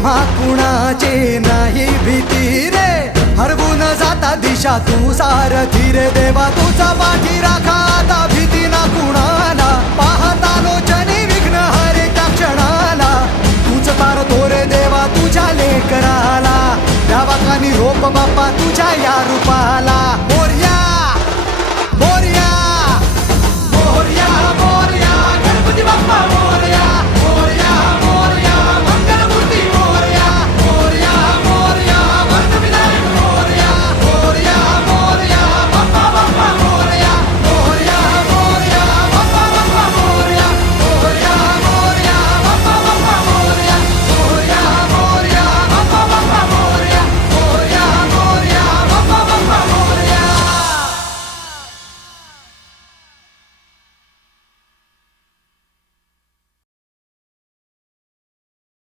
आम्हा कुणाचे नाही भीती रे, हरवून जाता दिशा तू सारथी रे. देवा तुझा पाठी राखा आता भीती ना कुणाला, पाहता लोचनी विघ्न हरे त्या क्षणाला. तूच तारतो रे देवा तुझ्या लेकराला, द्यावा कानी रोप बाप्पा तुझ्या या रूपाला. मोरया मोरया मोरया मोरया गणपती बाप्पा मोरया.